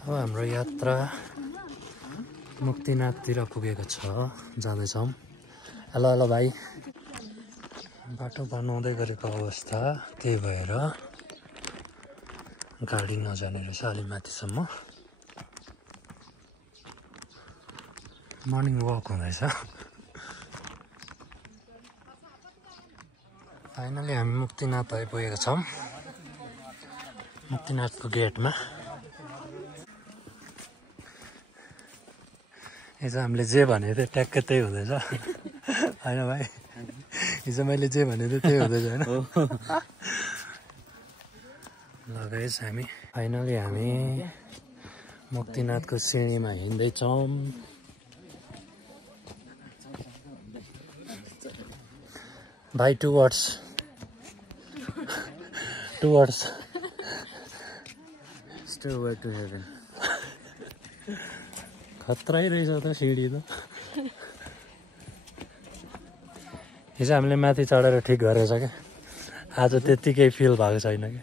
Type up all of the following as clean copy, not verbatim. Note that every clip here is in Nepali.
अब हाम्रो यात्रा मुक्तिनाथतिर पुगेको छ, जाँदैछौँ। हेलो हेलो भाइ। बाटो बनाउँदै गरेको अवस्था, त्यही भएर गाडी नजाने रहेछ अलि माथिसम्म। मर्निङ वक हुँदैछ। फाइनली हामी मुक्तिनाथ आइपुगेका छौँ, मुक्तिनाथको गेटमा। हिजो हामीले जे भनेको थियो ट्याक्कै त्यही हुँदैछ होइन भाइ? हिजो मैले जे भनेको थिएँ त्यही हुँदैछ होइन? ल गाइस, हामी फाइनली हामी मुक्तिनाथको सिँढीमा हिँड्दैछौँ। भाइ to words Stairway to heaven. खतरै रहेछ त सिँढी त। हिजो हामीले माथि चढेर ठिक गरेछ क्या, आज त्यत्तिकै फिल भएको छैन क्या।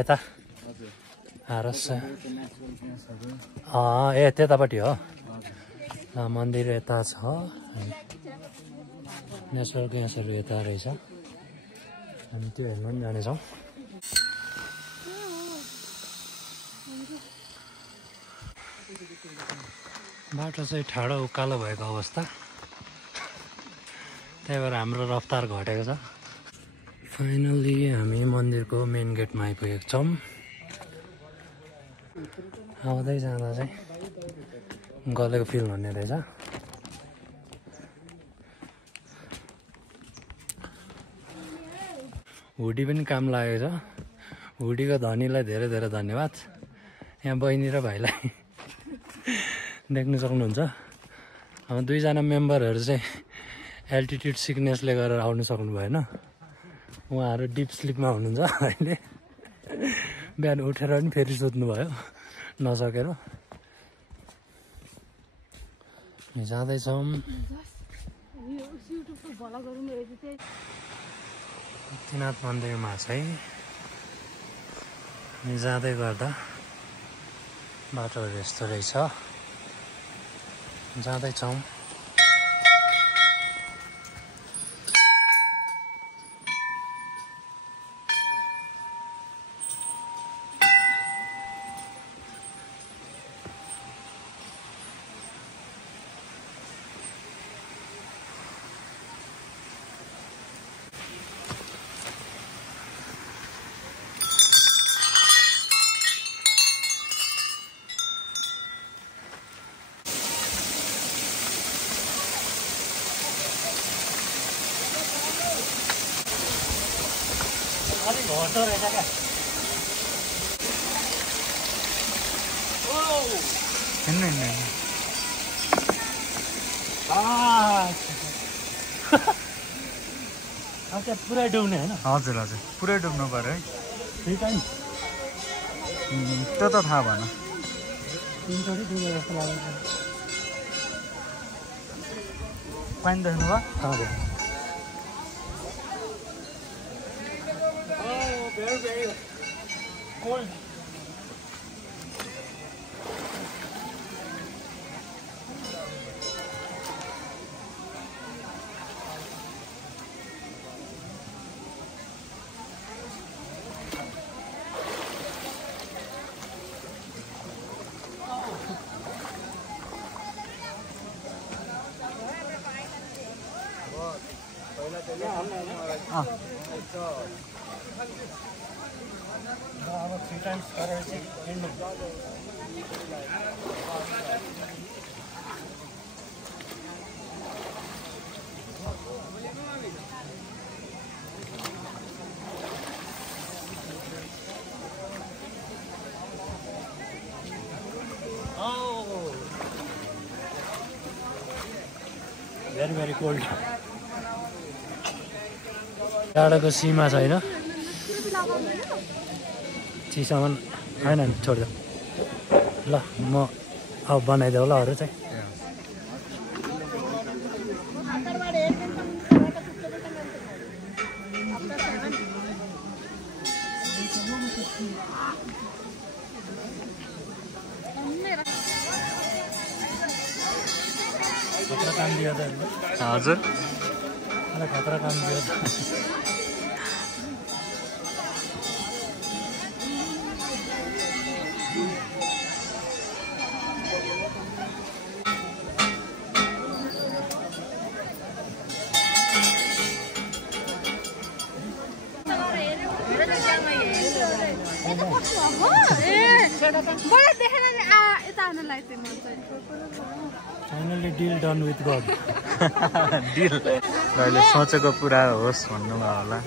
यता आरस ए त्यतापट्टि हो। मन्दिर यता छ, नेचुरल ग्यासहरू यता रहेछ। हामी त्यो हेर्नु पनि जानेछौँ। बाटो चाहिँ ठाडो उकालो भएको अवस्था, त्यही भएर हाम्रो रफ्तार घटेको छ। फाइनली हामी मन्दिरको मेन गेटमा आइपुगेको छौँ। आउँदै जाँदा चाहिँ गलेको फिल हुने रहेछ। हुडी पनि काम लागेको छ। हुडीको धनीलाई धेरै धेरै धन्यवाद। यहाँ बहिनी र भाइलाई देख्नु सक्नुहुन्छ। अब दुईजना मेम्बरहरू चाहिँ एल्टिट्युड सिकनेसले गरेर आउनु सक्नु भएन। उहाँहरू डिप स्लिपमा हुनुहुन्छ अहिले। बिहान उठेर पनि फेरि सुत्नु भयो नसकेर। जाँदैछौँ मुक्तिनाथ मन्दिरमा चाहिँ। जाँदै गर्दा बाटोहरू यस्तो रहेछ, जाँदैछौँ। अलिक घट्दो रहेछ क्या। त्यहाँ पुरै डुब्ने होइन? हजुर हजुर, पुरै डुब्नु पर्यो है। फ्री टाइम त्यो त थाहा भएन। तिनचोटि डुबे जस्तो लागेको छ। पानी देख्नुभयो? हजुर। कोल्ड अब 3 times गरेर चाहिँ हिँड्नु। Very very cold. टाढाको सीमा छैन, चिसोमा होइन नि छोडिदेऊ ल। म अब बनाइदेऊ ल अरू चाहिँ। खतरा काम दिया था हजुर मलाई खतरा काम दिया था Finally deal done with God. Deal अहिले सोचेको पुरा होस् भन्नुमा होला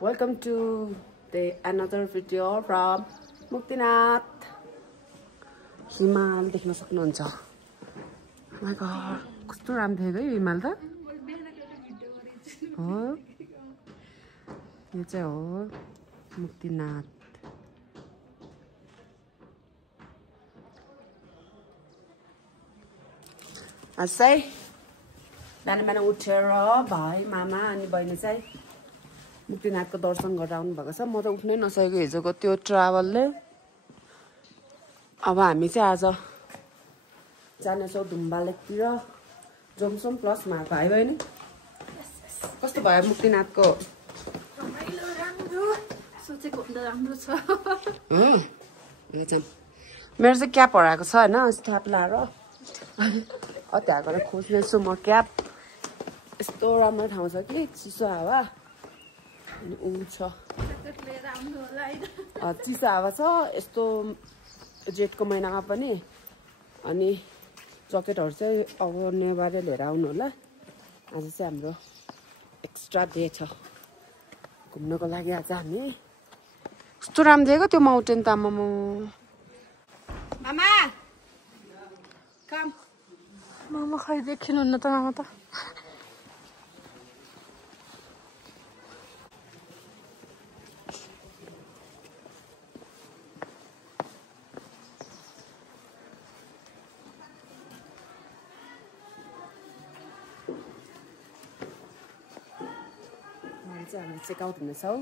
Welcome to another video from Muktinath. हिमाल देख्न सक्नुहुन्छ. My God, कस्तो राम्रो देखेको है हिमाल त. हो. यो चाहिँ हो मुक्तिनाथ. आज चाहिँ बिहान उठेर भाइ मामा अनि बहिनी चाहिँ मुक्तिनाथको दर्शन गरेर आउनु भएको छ. म त उठ्नै नसकेको हिजोको त्यो ट्राभलले. अब हामी चाहिँ आज जानेछौँ धुम्बा लेकतिर जोमसोम प्लस भाइ बहिनी. कस्तो भयो मुक्तिनाथको? सोचेको भन्दा राम्रो छ. मेरो चाहिँ क्याप हराएको छ होइन, क्याप लाएर त्यहाँ गएर खोज्नेछु म क्याप. यस्तो राम्रो ठाउँ छ कि चिसो हावा अनि ऊ छ चिसो हावा छ यस्तो जेठको महिनामा पनि. अनि ज्याकेटहरू चाहिँ अब नेवारे लिएर आउनु होला. आज चाहिँ हाम्रो एक्स्ट्रा डे छ घुम्नको लागि. आज हामी कस्तो राम्रो देखेको त्यो माउन्टेन त. आमामा मामा काम मामा खै देखिनुहुन्न त मामा त. हामी चेकआउट हुनेछौँ.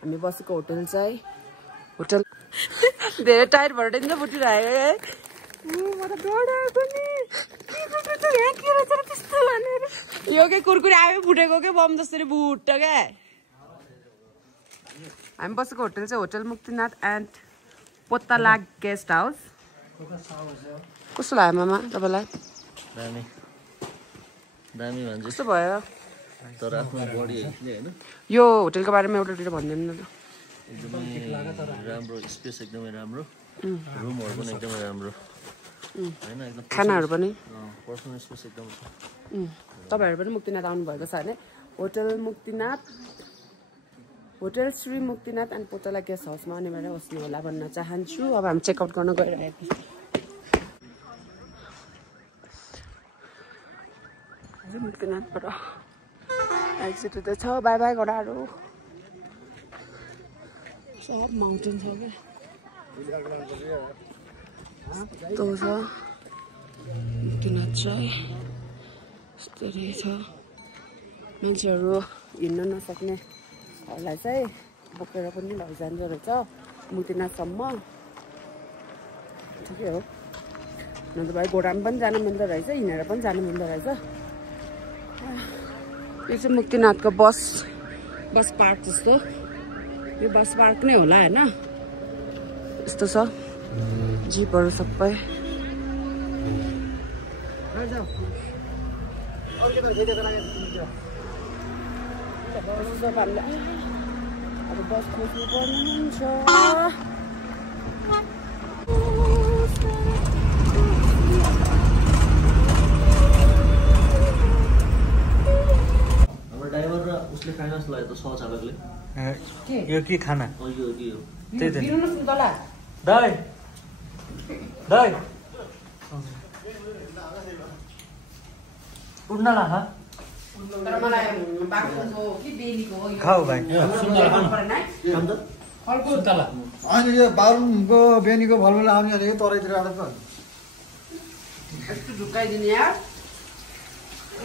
हामी बसेको होटल चाहिँ होटल धेरै टाइट भएर टेन्सन फुटिरहेको है. यो के कुरकुरे आयो फुटेको के बम जसरी भुट्ट क्या. हामी बसेको होटल चाहिँ होटल मुक्तिनाथ एन्ड पोत्तालाग गेस्ट हाउस. कस्तो लाग्यो मामा तपाईँलाई? दामी दामी भन्छ कस्तो भयो? तर आफ्नो बडी हैन यो होटलको बारेमा एउटा दुईटा भनिदिनु न. एकदमै राम्रो स्पेस एकदमै राम्रो रुमहरु पनि एकदमै राम्रो हैन एकदम खानाहरू पनि पर्सनल स्पेस एकदम छ. तपाईहरु पनि मुक्तिनाथ आउनु भएको छ भने hotel Muktinath hotel Shri Muktinath and Potala guest हाउसमा अनिवार्य बस्नु होला भन्न चाहन्छु. अब हामी चेकआउट गर्न गइरहेको छौँ. मुक्तिनाथबाट एक्जिट हुँदैछ. बाई बाई घोडाहरू. सब माउन्टेन छ क्या. यस्तो छ मुक्तिनाथ चाहिँ यस्तो रहेछ. मान्छेहरू हिँड्न नसक्नेहरूलाई चाहिँ बोकेर पनि लैजान्छ रहेछ मुक्तिनाथसम्म. ठिकै हो. नत्र भाइ घोडामा पनि जानु मिल्दो रहेछ, हिँडेर पनि जानु मिल्दो रहेछ. यो चाहिँ मुक्तिनाथको बस पार्क जस्तो. यो बस पार्क नै होला होइन. यस्तो छ जिपहरू सबै. अब बस खोज्नु पर्ने हुन्छ. ड्राइभर र उसले फाइनान्स लाग्यो त सहचालकले. यो के खाना? यो त्यही त दिनुस् न तला. दाइ दाइ उड्न लाग्छ. तर मलाई बाक्लोको कि बेलीको हो यो. खाऊ भाइ. सुन्तला अनि यो बारुनको बेनीको भलभल आउने भनेको तराईतिर आएर त यस्तो ढुक्काइदिने यार.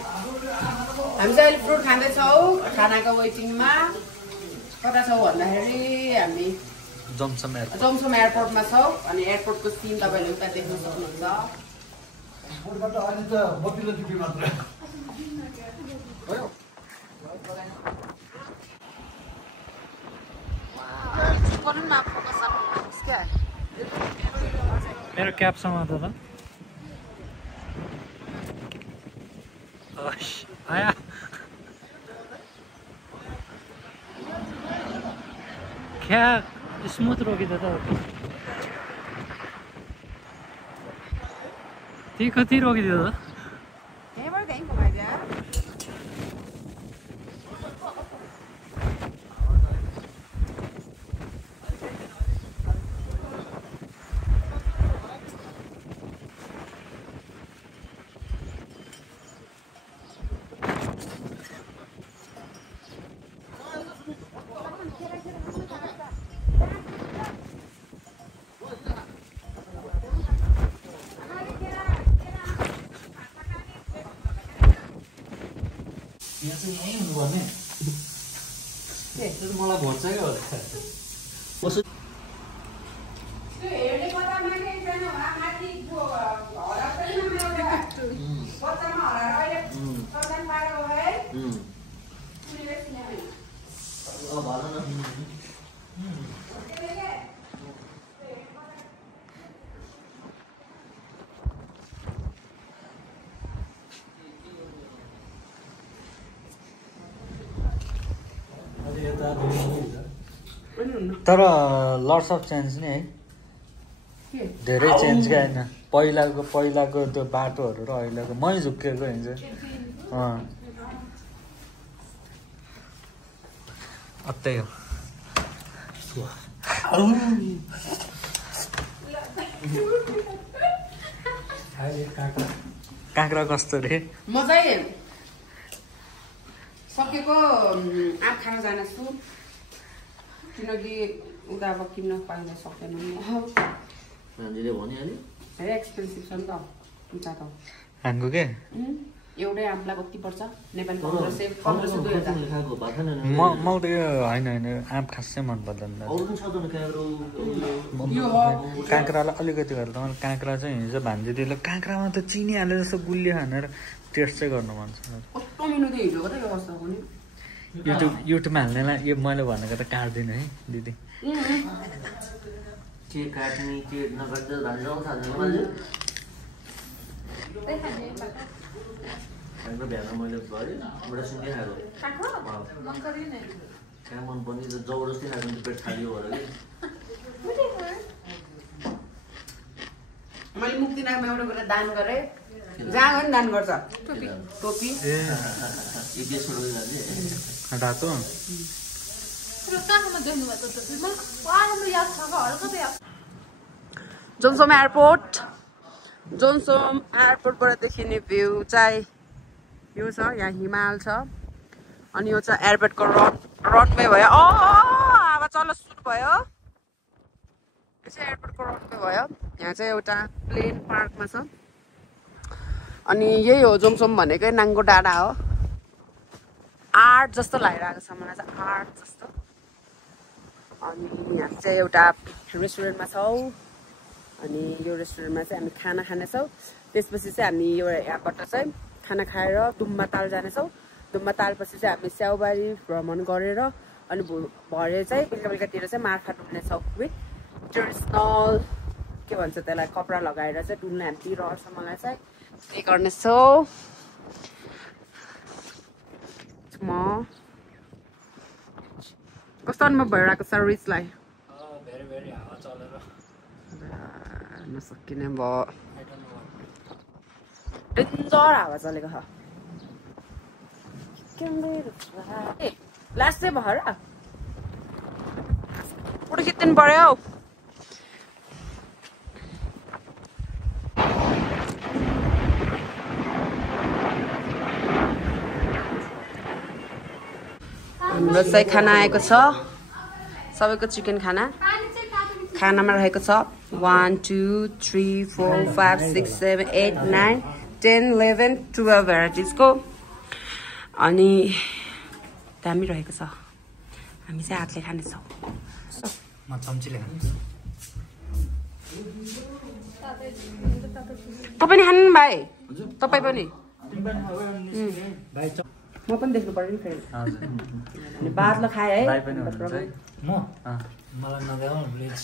हामी चाहिँ अहिले फ्रुट खाँदैछौँ खानाको वेटिङमा. कता छौ भन्दाखेरि हामी जमसम एयरपोर्ट जमसम एयरपोर्टमा छौँ अनि एयरपोर्टको सिन तपाईँले उता देख्न सक्नुहुन्छ एयरपोर्टबाट अहिले त बत्तीले टिपी मात्र मेरो क्यापसँग त आया क्या स्मुथ रोकिदियो त ती कति रोकिदियो त यहाँ चाहिँ यहीँ हुनुपर्ने मलाई भन्छ क्या तर लट्स अफ चेन्ज नि है धेरै चेन्ज क्या होइन पहिलाको त्यो बाटोहरू र अहिलेको मै झुक्किएको हुन्छ अत्तै हो काँक्रा कस्तो रे म चाहिँ सकेको आँप खान जानेछु किनकि उता अब किन्न पाइन सक्दैन मान्छेले भनिहाल्यो धेरै एक्सपेन्सिभ छ नि त उता त हाङ्गो के एउटै आँपलाई कति पर्छ नेपाली 1500 म त यो होइन आँप खासै मन पर्दैन काँक्रालाई अलिकति गरेर तपाईँले काँक्रा चाहिँ हिजो भान्जी दिएर काँक्रामा त चिनी हालेर जस्तो गुलियो खानेर टेस्ट चाहिँ गर्नु मन छ युट्युबमा हाल्नेलाई यो मैले भनेको त काट्दिनँ है दिदी के काट्ने के नकाट्दा धान्नु थाल्दैन हाम्रो बिहामा मैले गरेँ एउटा सुँगै खाएको कहाँ मन पर्ने जबरजस्ती खाएको पेट खालियो भएर कि मैले मुक्तिनाथमा एउटा कुरा दान गरेँ जहाँ पनि दान गर्छ टोपी रातो जोन्सोम एयरपोर्टबाट देखिने भ्यू चाहिँ यो छ यहाँ हिमाल छ अनि यो चाहिँ एयरपोर्टको रनवे भयो हावा चल्न सुरु भयो यो चाहिँ एयरपोर्टको रनवे भयो यहाँ चाहिँ एउटा प्लेन पार्कमा छ अनि यही हो जोमसोम भनेकै नाङ्गो डाँडा हो आर्ट जस्तो लागिरहेको छ मलाई चाहिँ आर्ट जस्तो अनि यहाँ चाहिँ एउटा रेस्टुरेन्टमा छौँ अनि यो रेस्टुरेन्टमा चाहिँ हामी खाना खानेछौँ त्यसपछि चाहिँ हामी यो यहाँबाट चाहिँ खाना खाएर डुम्बा ताल जानेछौँ डुम्बा तालपछि चाहिँ हामी स्याउबारी भ्रमण गरेर अनि भरे चाहिँ बेलुका बेलुकातिर चाहिँ मार्फा डुल्नेछौँ विथ ट्रेडिसनल के भन्छ त्यसलाई कपडा लगाएर चाहिँ डुल्ने हामी रहर छ मलाई चाहिँ त्यही गर्नेछौँ म कस्तो अनुभव भइरहेको छ रिचलाई नसकिने भयो डेन्जर हावा चलेको छ लास्ट चाहिँ भएर फोटो खिच्नु पर्यो हौ हाम्रो चाहिँ खाना आएको छ सबैको चिकन खानामा रहेको छ 1 2 3 4 5 6 7 8 9 10 11 12 भेराइटिजको अनि दामी रहेको छ हामी चाहिँ हातले खानेछौँ म चम्चीले खान्छु तपाईँ खानु भाइ तपाईँ पनि भाइ म पनि देख्नु पर्यो नि फेरि हजुर अनि बादलो खाए है भाइ पनि हुनुहुन्छ है म मलाई नदेऊ प्लिज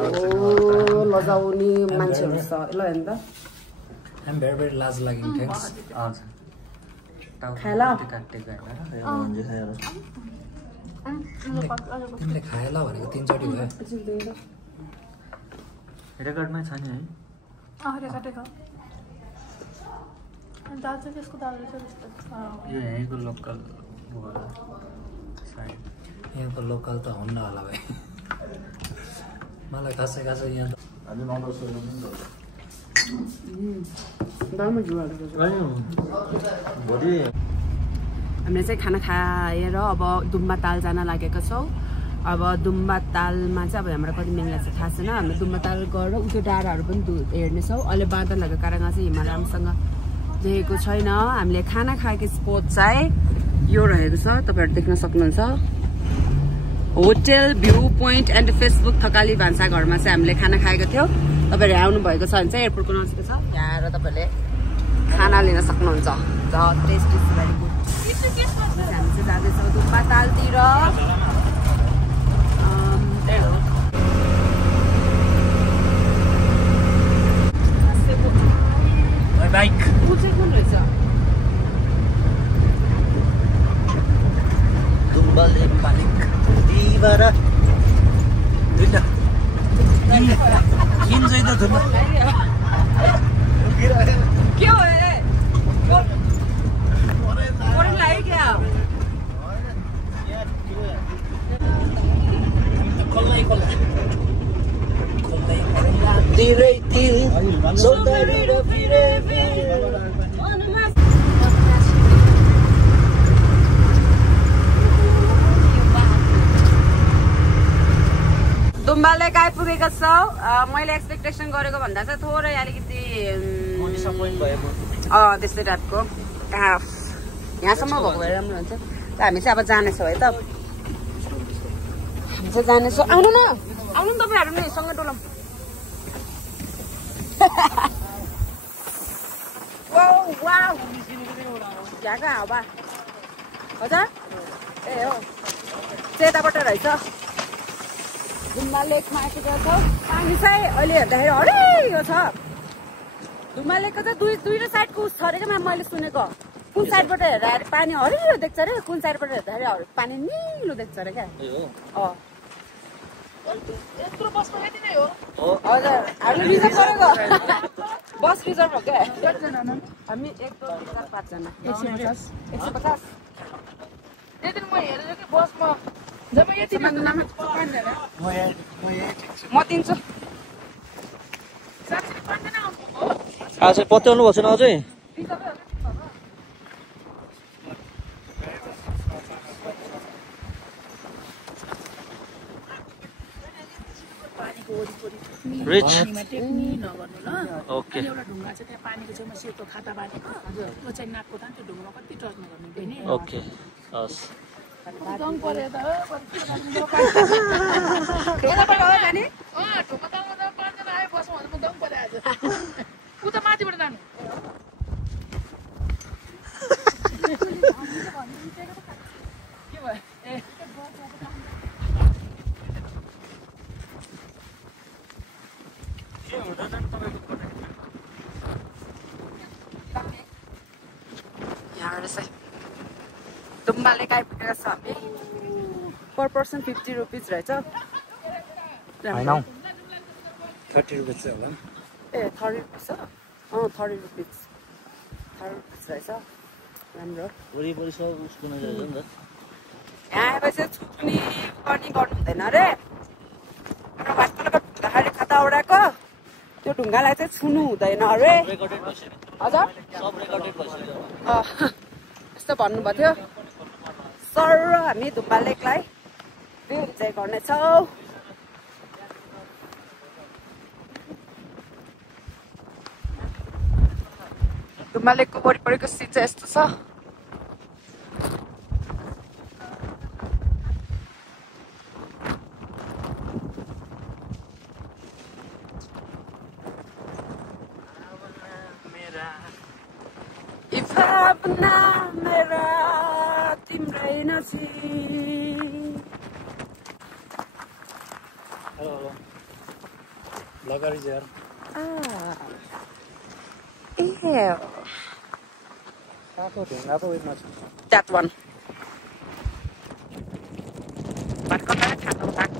ओ लजाउने मान्छेहरू छ ल हेर्नु त I'm very लाज लाग्यो थ्याङ्क्स हजुर खाए ल काटेको तिमीले खाए ल भनेको 3 चोटि भयो रेकर्डमै छ नि है काटेको दाल चाहिँ त्यसको दाल रहेछ त्यस्तो यो यहीँको लोकल साइड यहाँको लोकल त हुन्न होला भाइ मलाई खासै यहाँ हामीले चाहिँ खाना खाएर अब दुम्बा ताल जान लागेका छौँ अब दुम्बा तालमा चाहिँ अब हाम्रो कति मिल्ने चाहिँ थाहा छैन हामीले दुम्बा ताल गएर उयो डाँडाहरू पनि हेर्नेछौँ अहिले बादल भएको कारणले चाहिँ हिमाल राम्रोसँग देखेको छैन हामीले खाना खाएको स्पोट चाहिँ यो रहेको छ तपाईँहरू देख्न सक्नुहुन्छ hotel view point and Facebook Thakali भान्साघरमा चाहिँ हामीले खाना खाएको थियौँ तपाईँहरू आउनु भएको छ भने चाहिँ एयरपोर्टको नजिकै छ यहाँ आएर तपाईँहरूले खाना लिन सक्नुहुन्छ टेस्ट इज भेरी गुड हामी चाहिँ जाँदैछौँ दुम्बा तालतिर बाइक ऊ चाहिँ कुन रहेछ दुम्बाले पालिक दिवारा दुईटा किन चाहिँ त दुम्बा के हो बोरिङ लाग्यो क्या तिरै तिर सौन्दर्य र फिरे दुम्बा लेक आइपुगेका छौँ मैले एक्सपेक्टेसन गरेको भन्दा चाहिँ थोरै अलिकति त्यस्तै टाइपको यहाँसम्म भएको भए राम्रो हुन्छ हामी चाहिँ अब जानेछौँ है त हामी चाहिँ जानेछौँ आउनु न तपाईँहरू नि सँगै डोलौँ यहाँको हावा हजुर ए हो त्यताबाट रहेछ दुम्बा लेकमा आइपुगेको छौँ पानी चाहिँ अहिले हेर्दाखेरि हरियो छ दुम्बा लेकको चाहिँ दुईवटा साइडको उस छ अरे क्या मैले सुनेको कुन साइडबाट हेर्दाखेरि पानी हरियो देख्छ अरे कुन साइडबाट हेर्दाखेरि पानी निलो देख्छ अरे क्या हजुर हामी रिजर्भ गरेको बस रिजर्भ हो क्या हामी 1 2 3 4 5 जना 150 त्यति म हेरेर कि बसमा जम्मै यति म दिन्छु आज पत्याउनु भएको छैन अझै रिच ओके एउटा ढुङ्गा छ त्यहाँ पानीको छेउमा सेतो खाता बाँधेको त्यो चाहिँ नाकको तान त्यो ढुङ्गामा कति टच नगर्नु पनि ओके हस् दङ पर्यो त ढुङ्गा तालमा 5 जना आयो बसमा भने म दङ पर्यो आज उता माथिबाट जानु के भयो दुम्बा लेक आइपुगेको छ हामी पर पर्सन 50 रुपिज रहेछ 30 रुपिस चाहिँ होला ए 30 रुपिस हो 30 रुपिस रहेछ राम्रो वरिपरि सब उसको नजर नि त यहाँ आएपछि छुक्ने पनि गर्नु हुँदैन अरे भातले खाता उडाएको त्यो ढुङ्गालाई चाहिँ छुनु हुँदैन अरे रेकर्डेड भइसक्यो हजुर सब रेकर्डेड भइसक्यो यस्तो भन्नुभएको थियो सर हामी दुम्बा लेकलाई इन्जोय गर्नेछौँ दुम्बा लेकको वरिपरिको सिन चाहिँ यस्तो छ सपना मेरा तिम्रै नजिक। हेलो लगारी यार Ew. साको ढुङ्गा पो उयोमा छ That one. But कता खानु लाग्छ?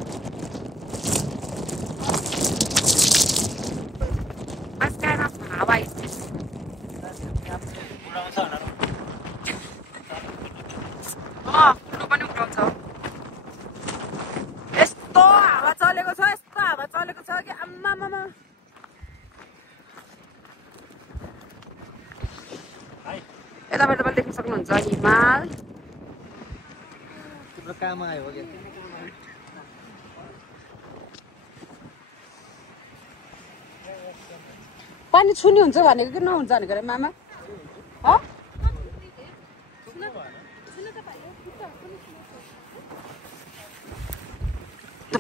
What kind of hawa is this? उडाउँछ भनेर फुल्नु पनि उठाउँछ। यस्तो हावा चलेको छ कि आम्मामामा। यताबाट तपाईले देख्न सक्नुहुन्छ हिमाल। तिम्रो काम आयो हो क्या पानी छुनी हुन्छ भनेको कि नहुन्छ भनेको रे मामा? ह?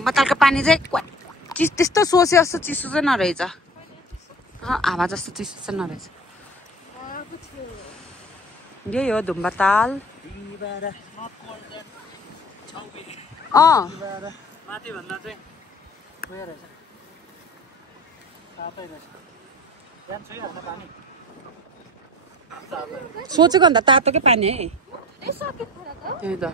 बत्तलको पानी चाहिँ त्यस्तो सोचे जस्तो चिसो चाहिँ नरहेछ। हावा जस्तो चिसो चाहिँ नरहेछ। यही हो धुम्बताल। माथि भन्दा चाहिँ उयो रहेछ तातै रहेछ यहाँ छुइहाल्छ पानी सोचेको भन्दा तातोकै पानी है। त्यही त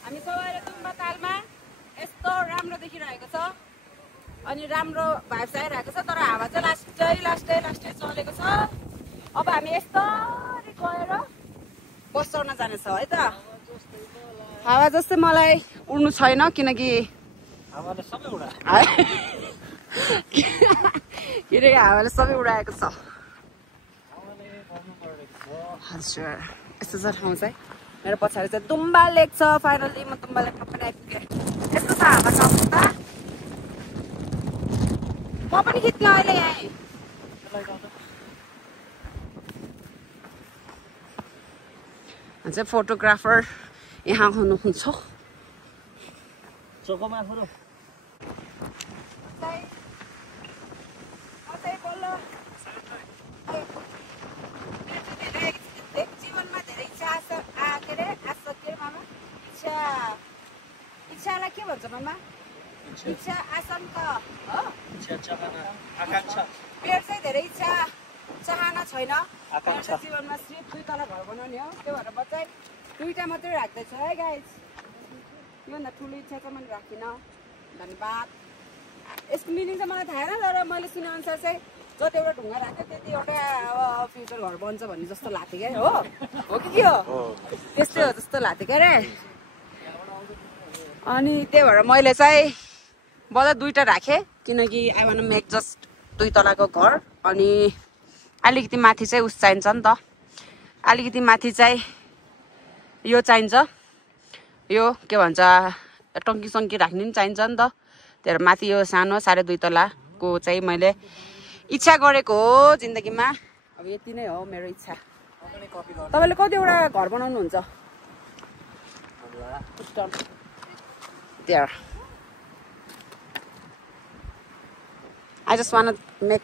हामी सबै धुम्बतालमा यस्तो राम्रो देखिरहेको छ अनि राम्रो भाइब्स आइरहेको छ तर हावा चाहिँ लास्टै चलेको छ। अब हामी यस्तरी गएर बस्न जानेछ है त। हावा जस्तै मलाई उड्नु छैन किनकि हावाले सबै उडायो किनकि हावाले सबै उडाएको छ। हजुर यस्तो छ ठाउँ चाहिँ। मेरो पछाडि चाहिँ तुम्बा लेक छ। फाइनली म तुम्बा लेकमा पनि आइपुगेँ। यस्तो छ हावा छ अवस्था। म पनि खिच्न अहिले आएँ। चाहिँ फोटोग्राफर यहाँ हुनुहुन्छ। चोकोमा छोरो जीवनमा धेरै इच्छा इच्छालाई के भन्छ मामा? इच्छा आशंका हो? आकांक्षा। मेरो चाहिँ धेरै इच्छा चाहना छैन। जीवनमा सिर्फ 2 तला घर बनाउने हो। त्यो भएर म चाहिँ 2टा मात्रै राख्दैछु है गाइज। योभन्दा ठुलो इच्छा चाहिँ मैले राखिनँ। धन्यवाद। यसको मिनिङ चाहिँ मलाई थाहा छैन तर मैले सुनेअनुसार चाहिँ जति एउटा ढुङ्गा राख्यो त्यति एउटा अब फ्युचर घर बन्छ भन्ने जस्तो लाग्थ्यो क्या। हो कि के हो? त्यस्तै हो जस्तो लाग्थ्यो क्या रे। अनि त्यही भएर मैले चाहिँ बल्ल 2टा राखेँ किनकि आई वान मेक जस्ट 2 तलाको घर। अनि अलिकति माथि चाहिँ उस चाहिन्छ नि त। अलिकति माथि चाहिँ यो चाहिन्छ। यो के भन्छ टङ्की सङ्की राख्ने पनि चाहिन्छ नि त। त्यही भएर माथि यो सानो 2.5 तलाको चाहिँ मैले इच्छा गरेको हो जिन्दगीमा। अब यति नै हो मेरो इच्छा। तपाईँले कतिवटा घर बनाउनुहुन्छ? There. I just want to make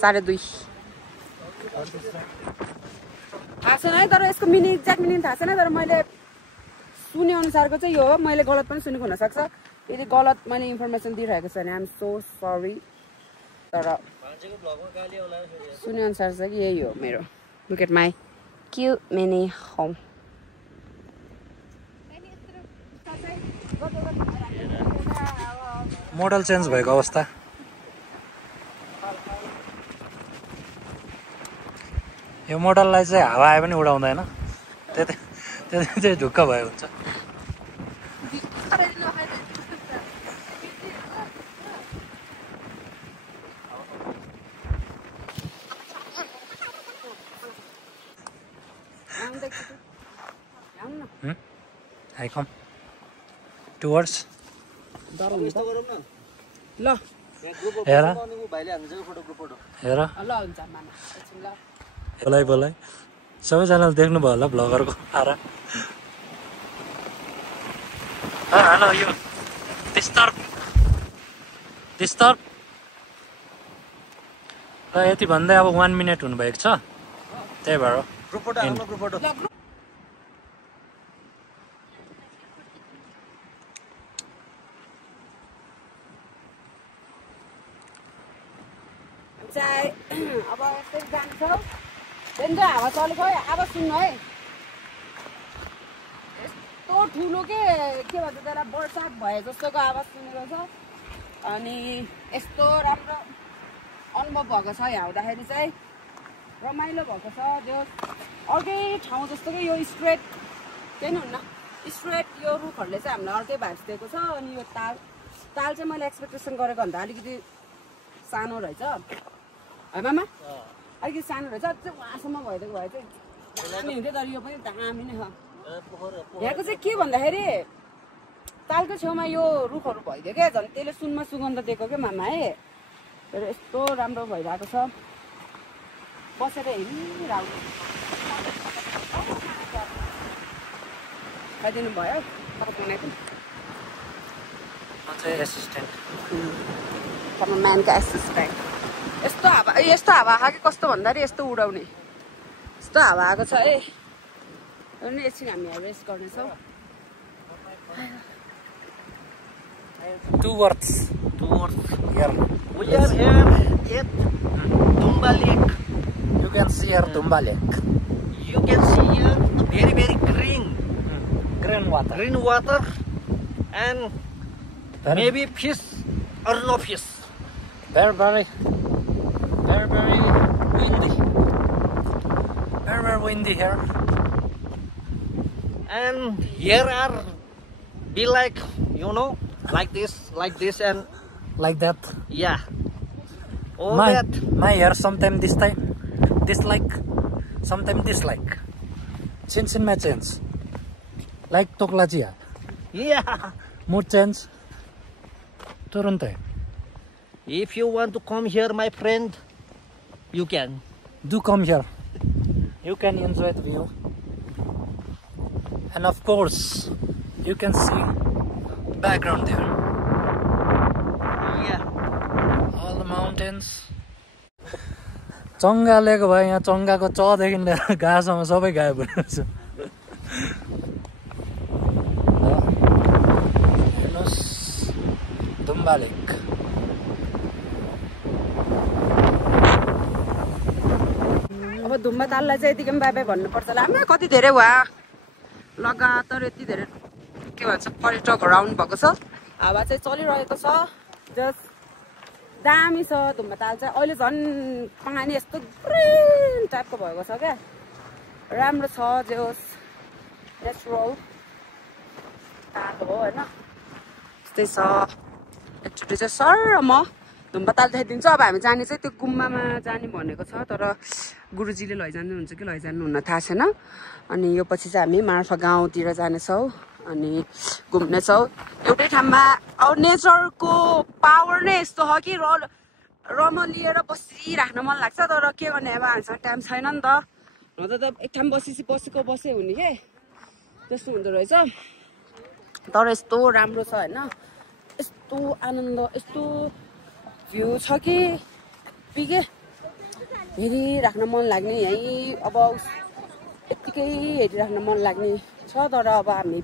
2.5. थाहा छैन है तर यसको मिनिङ एक्ज्याक्ट मिनिङ थाहा छैन तर मैले सुने अनुसारको चाहिँ यो हो। मैले गलत पनि सुनेको हुनसक्छ। यदि गलत मैले इन्फर्मेसन दिइरहेको छ भने आइ एम सो सरी। तर सुने अनुसार चाहिँ यही हो मेरो। Look at my cute mini home. Model change भएको अवस्था। यो मोडललाई चाहिँ हावा आए पनि उडाउँदैन। त्यति चाहिँ ढुक्क भयो हुन्छ। I come towards ल हेर भाइले हाल्नुहुन्छ फोटो ग्रुप फोटो हेर ल हुन्छ मामा एकछिन ल बोलाइ सबैजनाले देख्नुभयो होला भ्लगरको आरा हेलो यो डिस्टर्ब ल यति भन्दै अब 1 मिनट हुनुभएको छ त्यही भएर अब यस्तै जान्छौँ त्यहाँदेखि हावा चलेको है आवाज सुन्नु है यस्तो ठुलो के भन्छ त्यसलाई बर्सात भए जस्तोको आवाज सुनेको छ अनि यस्तो राम्रो अनुभव भएको छ यहाँ आउँदाखेरि चाहिँ रमाइलो भएको छ जो अर्कै ठाउँ जस्तोकै यो स्ट्रेट केही नि हुन्न स्ट्रेट यो रुखहरूले चाहिँ हामीलाई अर्कै भाइब्स दिएको छ अनि यो ताल चाहिँ मैले एक्सपेक्टेसन गरेको भन्दा अलिकति सानो रहेछ है मामा अलिकति सानो रहेछ अझै उहाँसम्म भइदिएको भए चाहिँ दामी हुन्थ्यो तर यो पनि दामी नै छ यहाँको चाहिँ के भन्दाखेरि तालको छेउमा यो रुखहरू भइदियो क्या झन् त्यसले सुनमा सुगन्ध दिएको क्या मामा है तर यस्तो राम्रो भइरहेको छ बसेर हेरिरहेको खाइदिनु भयो तपाईँ पनि म्यानको एसिस्टेन्ट यस्तो हावा आएको कस्तो भन्दाखेरि यस्तो उडाउने यस्तो हावा आएको छ है अनि एकछिन हामी रेस्ट गर्नेछौँ Two words here. We are here at Tumba Lake. You can see here Tumba Lake. You can see here very green water and maybe fish or no fish. Very windy. Very windy here. And here are be like, you know, like this and like that. Yeah. All my that. My hair sometimes dislike, sometimes dislike. Since my change. Like Toklajia. Yeah. Mood change. Turuntai. If you want to come here, my friend, you can. Do come here. You can enjoy the view. And of course, you can see background there. Yeah. All the mountains. चङ्गालेको भयो यहाँ चङ्गाको चदेखि लिएर घाँसमा सबै गायब हुनुहुन्छ हेर्नुहोस् Tumba Lake. अब धुम्बा ताललाई चाहिँ यतिकै बाई बाई भन्नुपर्छ होला आमा कति धेरै भयो लगातार यति धेरै के भन्छ पर्यटकहरू आउनु भएको छ हावा चाहिँ चलिरहेको छ जस्ट दामी छ धुम्बा ताल चाहिँ अहिले झन् पानी यस्तो ग्रिन टाइपको भएको छ क्या राम्रो छ जे होस् नेचुरल ताल हो होइन यस्तै छ एकचोटि चाहिँ सर म धुम्बा ताल देखाइदिन्छु अब हामी जाने चाहिँ त्यो गुम्बामा जाने भनेको छ तर गुरुजीले लैजानुहुन्छ कि लैजानुहुन्न थाहा छैन अनि यो पछि चाहिँ हामी मार्फा गाउँतिर जानेछौँ अनि घुम्नेछौँ एउटै ठाउँमा अब नेचरको पावर नै यस्तो हो कि रमालिएर बसिराख्न मन लाग्छ तर के गर्ने अब हामीसँग टाइम छैन नि त नत्र त एक ठाउँ बसे हुने के त्यस्तो हुँदो रहेछ तर यस्तो राम्रो छ होइन यस्तो आनन्द यस्तो भ्यू छ कि पिके हेरिराख्न मन लाग्ने यहीँ अब यत्तिकै हेरिराख्न मन लाग्ने छ तर अब हामी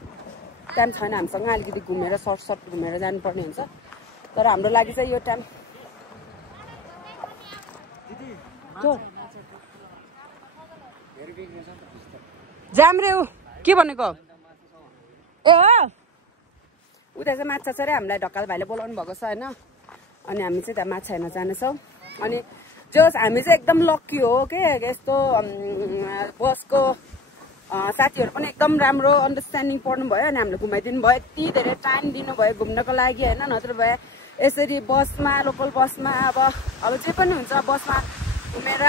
टाइम छैन हामीसँग अलिकति घुमेर सर्ट घुमेर जानुपर्ने हुन्छ तर हाम्रो लागि चाहिँ यो टाइम जाम रे ऊ के भनेको ए उता चाहिँ माछा छ अरे हामीलाई ढकाल भाइले बोलाउनु भएको छ होइन अनि हामी चाहिँ त्यहाँ माछा हेर्न जानेछौँ अनि जस हामी चाहिँ एकदम लक्की हो के यस्तो बसको साथीहरू पनि एकदम राम्रो अन्डरस्ट्यान्डिङ पर्नु भयो अनि हामीले घुमाइदिनु भयो यति धेरै टाइम दिनुभयो घुम्नको लागि होइन नत्र भए यसरी बसमा लोकल बसमा अब जे पनि हुन्छ बसमा घुमेर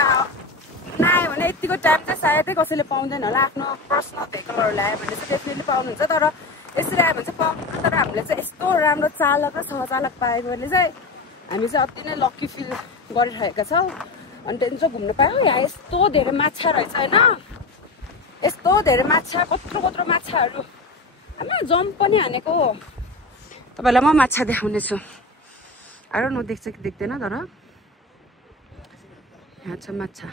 नआयो भने यतिको टाइम चाहिँ सायदै कसैले पाउँदैन होला आफ्नो पर्सनल भेहिकलहरू ल्यायो भने चाहिँ डेफिनेटली पाउनुहुन्छ तर यसरी आयो भने चाहिँ पाउँदैन तर हामीले चाहिँ यस्तो राम्रो चालक र सहचालक पाएकोले चाहिँ हामी चाहिँ अति नै लक्की फिल गरिरहेका छौँ अनि त्यहाँदेखि चाहिँ घुम्नु पायौँ यहाँ यस्तो धेरै माछा रहेछ होइन यस्तो धेरै माछा कत्रो माछाहरू आमा जम्प पनि हानेको तपाईलाई म माछा देखाउने छु I don't know देख्छ कि देख्दैन तर यहाँ छ माछा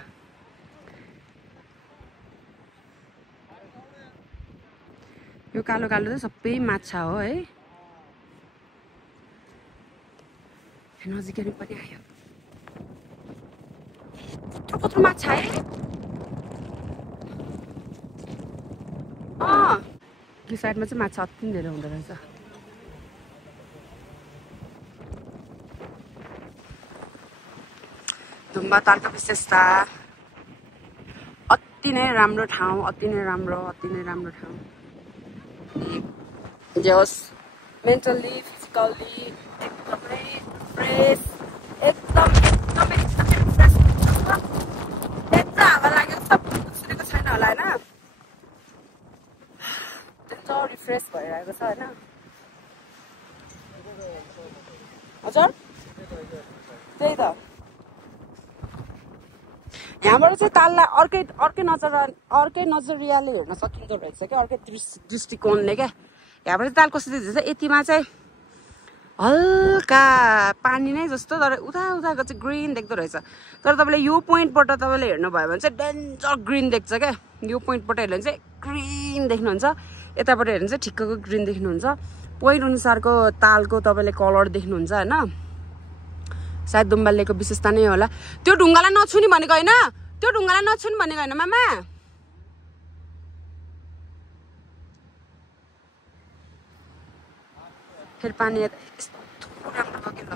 यो कालो कालो चाहिँ सबै माछा हो है नजिकै पनि आयो कत्रो माछा है यो साइडमा चाहिँ माछा अति धेरै हुँदो रहेछ धुम्बा तालको विशेषता अति नै राम्रो ठाउँ अति नै राम्रो ठाउँ जे होस् मेन्टली फिजिकल्ली एकदमै फ्रेस एकदमै फ्रेस त्यत्रो हावा लाग्यो सब सुनेको छैन होला होइन त्यत्रो रिफ्रेस भइरहेको छ होइन हजुर त्यही त यहाँबाट चाहिँ ताललाई अर्कै नजरियाले हेर्न सकिँदो रहेछ क्या अर्कै दृष्टिकोणले क्या यहाँबाट चाहिँ ताल कसरी देख्छ यतिमा चाहिँ हल्का पानी नै जस्तो तर उताको चाहिँ ग्रिन देख्दो रहेछ तर तपाईँले यो पोइन्टबाट तपाईँले हेर्नुभयो भने चाहिँ डेन्जर ग्रिन देख्छ क्या यो पोइन्टबाट हेर्यो भने चाहिँ ग्रिन देख्नुहुन्छ यताबाट हेर्नु चाहिँ ठिक्कको ग्रिन देख्नुहुन्छ पोइन्ट अनुसारको तालको तपाईँले कलर देख्नुहुन्छ होइन सायद दुम्बालेको विशेषता नै होला त्यो ढुङ्गालाई नछुनी भनेको होइन मामा फेरि पानी यस्तो राम्रो भयो कि ल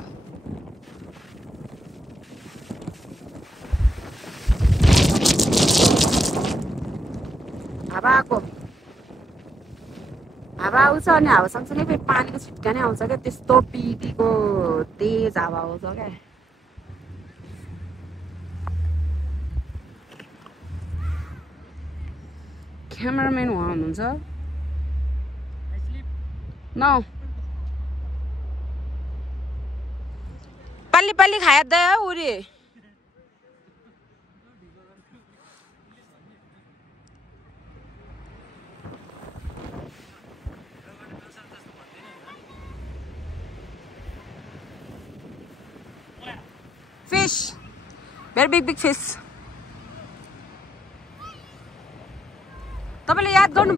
हावा आउँछ अनि हावा सँगसँगै फेरि पानीको छिट्का नै आउँछ क्या त्यस्तो पिटीको तेज हावा आउँछ क्या क्यामेराम्यान उहाँ हुनुहुन्छ न पाल्ली खाया दया उरी fish very big fish तपाईले याद गर्नु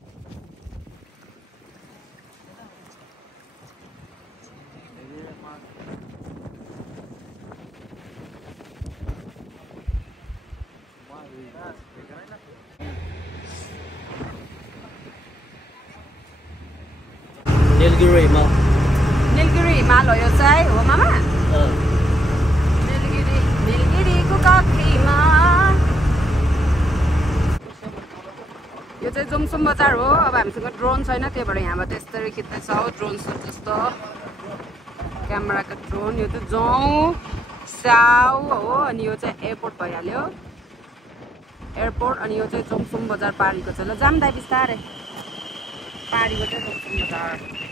Nilgiri हिमाल हो यो चाहिँ हो मामा Nilgiriको काखीमा यो चाहिँ जोमसोम बजार हो अब हामीसँग ड्रोन छैन त्यहीबाट यहाँबाट यसरी खिच्दैछौँ ड्रोन सुट जस्तो क्यामेराको ड्रोन यो चाहिँ जौँ स्याउ हो अनि यो चाहिँ एयरपोर्ट भइहाल्यो एयरपोर्ट अनि यो चाहिँ जोमसोम बजार पारीको छ ल जाम्दा बिस्तारै पारीबाट जोमसोम बजार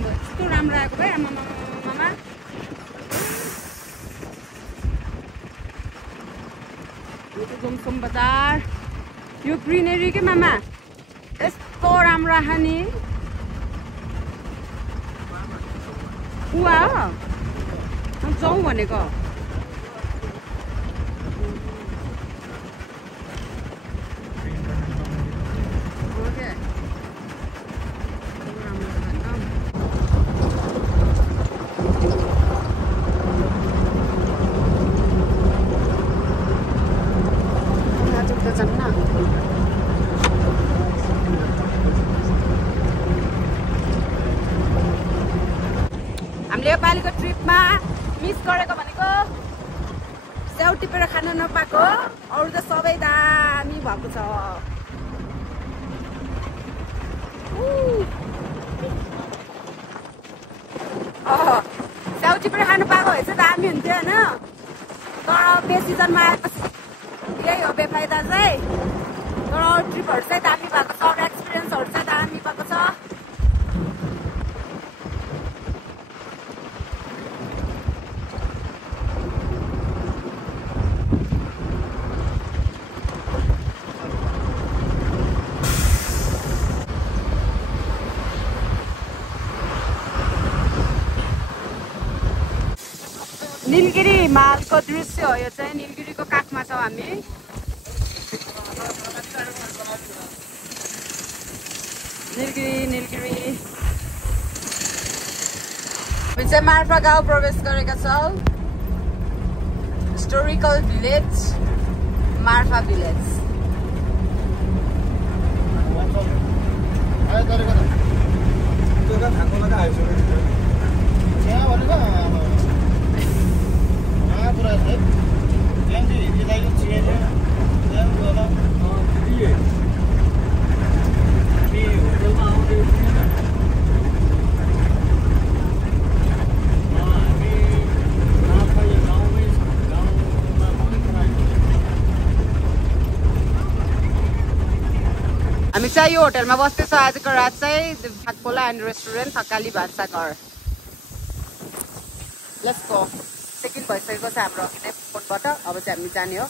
यस्तो राम्रो आएको भाइ मामा यो चाहिँ जोमसोम बजार यो ग्रिनेरी के मामा यस्तो राम्रो आयो नि उहाँ जाउँ भनेको हामीले योपालिको ट्रिपमा मिस गरेको भनेको स्याउ टिपेर खान नपाएको अरू त सबै दामी भएको छ स्याउ टिपेर खानु पाएको भए चाहिँ दामी हुन्थ्यो होइन तर बेसिजनमा आएपछि यही हो बेफाइदा चाहिँ तर अरू ट्रिपहरू चाहिँ दामी भएको छ अरू एक्सपिरियन्सहरू चाहिँ दामी भएको छ निलगिरी हिमालको दृश्य हो यो चाहिँ निलगिरीको काखमा छौँ हामी निलगिरी हामी चाहिँ मार्फा गाउँ प्रवेश गरेका छौँ हिस्टोरिकल भिलेज मार्फा भिलेज हामी चाहिँ यो होटलमा बस्दैछौँ आजको रात चाहिँ थाकपोला एन्ड रेस्टुरेन्ट थकाली भान्साघर लेट्स गो चेक इन भइसकेको छ हाम्रो एयरपोर्टबाट अब चाहिँ हामी जाने हो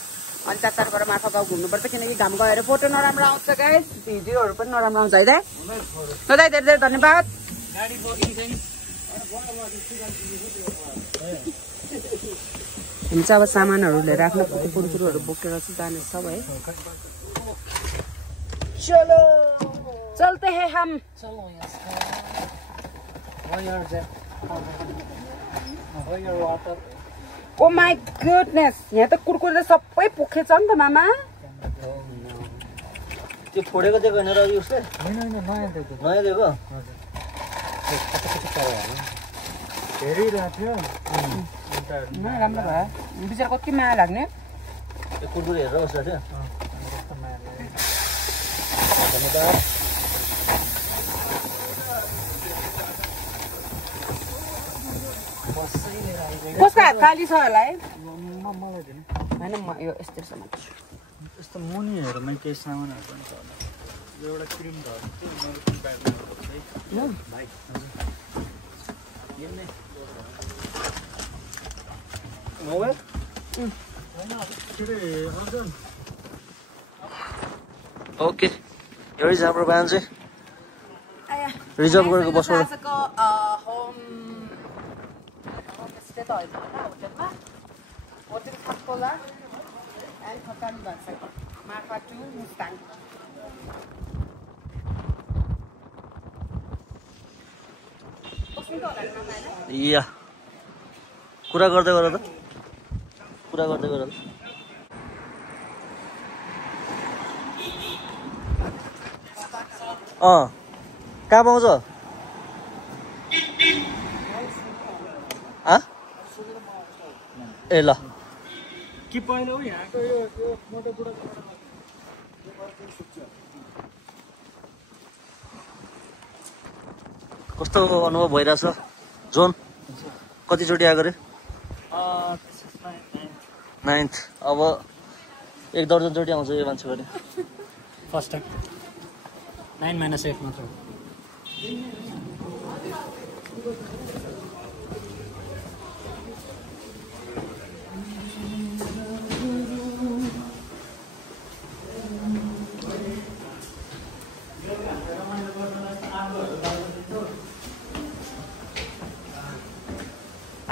अनि चारबाट मार्फा गाउँ घुम्नुपर्छ किनकि घाम गएर फोटो नराम्रो आउँछ गाइस भिडियोहरू पनि नराम्रो आउँछ है दाइ धेरै धेरै धन्यवाद हामी चाहिँ अब सामानहरू लिएर आफ्नो कुरकुरोहरू बोकेर चाहिँ जानेछौँ है चलो चलते हैं हम ओ माई गुडनेस यहाँ त कुरकुरे सबै पोखेछ नि त मामा त्यो फोडेको दिएको होइन र उसले नयाँ दिएको राम्रो भयो बिचरा कति माया लाग्ने त्यो कुरकुरे हेरेर बस्दा थियो कसको हात खाली छ होला है होइन म यो यस्तो समात्छु यस्तो मुनिहरूमा केही सामानहरू पनि छ होला यो एउटा क्रिम छ ओके यो चाहिँ हाम्रो बिहान चाहिँ रिजर्भ गरेको बसबाट होमस्टे त होइन होटलमा होटल थाकपोला एन्ड थकाली भान्साघर मार्फा टु मुस्ताङ या कुरा गर्दै गर त कुरा गर्दै गर त कहाँ पाउँछ ए ल कि पहिलो यहाँको यो मोटो बुढा कस्तो अनुभव भइरहेछ जोन कतिचोटि आएको रे 9th अब एक दर्जनचोटि आउँछ यो मान्छे पनि फर्स्ट टाइम 9 - 8 मात्र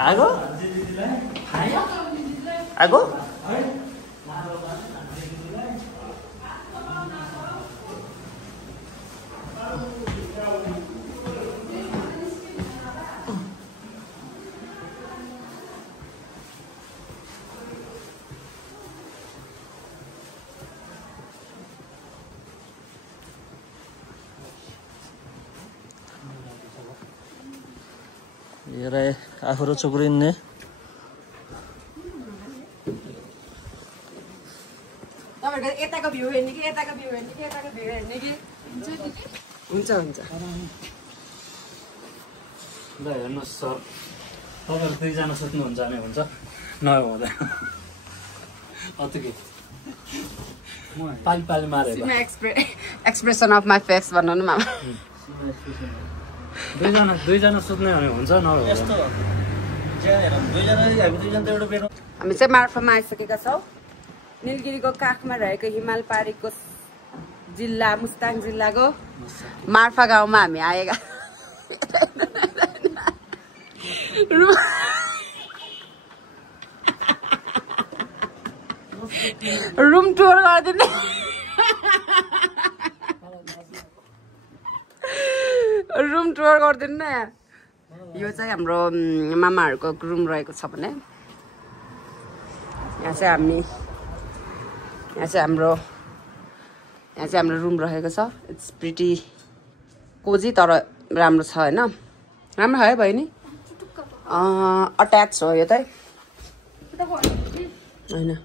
आगो आगो Yeray afro chokurinne तपाईहरुको यताको भ्यू हेर्ने कि यताको भ्यू हेर्ने कि यताको भ्यू हेर्ने कि हुन्छ हुन्छ ल हेर्नुस् सर तपाईहरु दुईजना सुत्नुहुन्छ भने हुन्छ नभए हुँदैन अतुके पाली पाली मारेको एक्सप्रेसन अफ माई फेस भन्नु न मामा दुईजना सुत्ने भने हुन्छ नभए यस्तो हामी चाहिँ मार्फामा आइसकेका छौँ निलगिरीको काखमा रहेको हिमालपारीको जिल्ला मुस्ताङ जिल्लाको मार्फा गाउँमा हामी आएका रुम टुर गरिदिनु रुम टुर गरिदिनु न यो चाहिँ हाम्रो मामाहरूको रुम रहेको छ भने यहाँ चाहिँ हाम्रो रुम रहेको छ इट्स प्रिटी कोजी तर राम्रो छ हैन राम्रो है बहिनी अट्याच हो यो चाहिँ हैन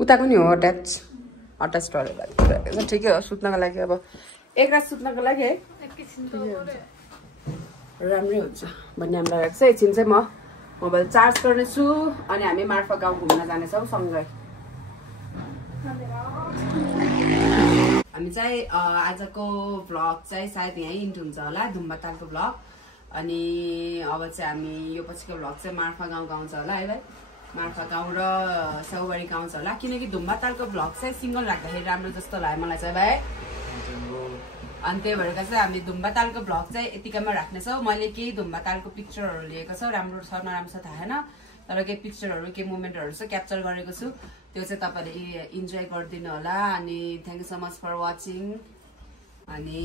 उताको नि हो अट्याच टोयलेट ठिकै हो सुत्नको लागि अब एक रात सुत्नको लागि है राम्रै हुन्छ भन्ने हामीलाई लागेको छ एकछिन चाहिँ म मोबाइल चार्ज गर्नेछु अनि हामी मार्फा गाउँ घुम्न जानेछौँ सँगै हामी चाहिँ आजको भ्लग चाहिँ सायद यहीँ इन्ड हुन्छ होला धुम्बातालको भ्लग अनि अब चाहिँ हामी यो पछिको भ्लग चाहिँ मार्फा गाउँ गाउँछ होला है भाइ मार्फा गाउँ र सेउबारी गाउँछ होला किनकि धुम्बातालको भ्लग चाहिँ सिङ्गल राख्दाखेरि राम्रो जस्तो लाग्यो मलाई चाहिँ भाइ अनि त्यही भएर चाहिँ हामी धुम्बातालको भ्लग चाहिँ यतिकैमा राख्नेछौँ मैले केही धुम्बातालको पिक्चरहरू लिएको छ राम्रो छ नराम्रो छ थाहा छैन तर केही पिक्चरहरू केही मोमेन्टहरू चाहिँ क्याप्चर गरेको छु त्यो चाहिँ तपाईँले इन्जोय गरिदिनु होला अनि thank you so much for watching अनि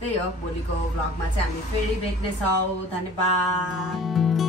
त्यही हो भोलिको भ्लगमा चाहिँ हामी फेरि भेट्नेछौँ धन्यवाद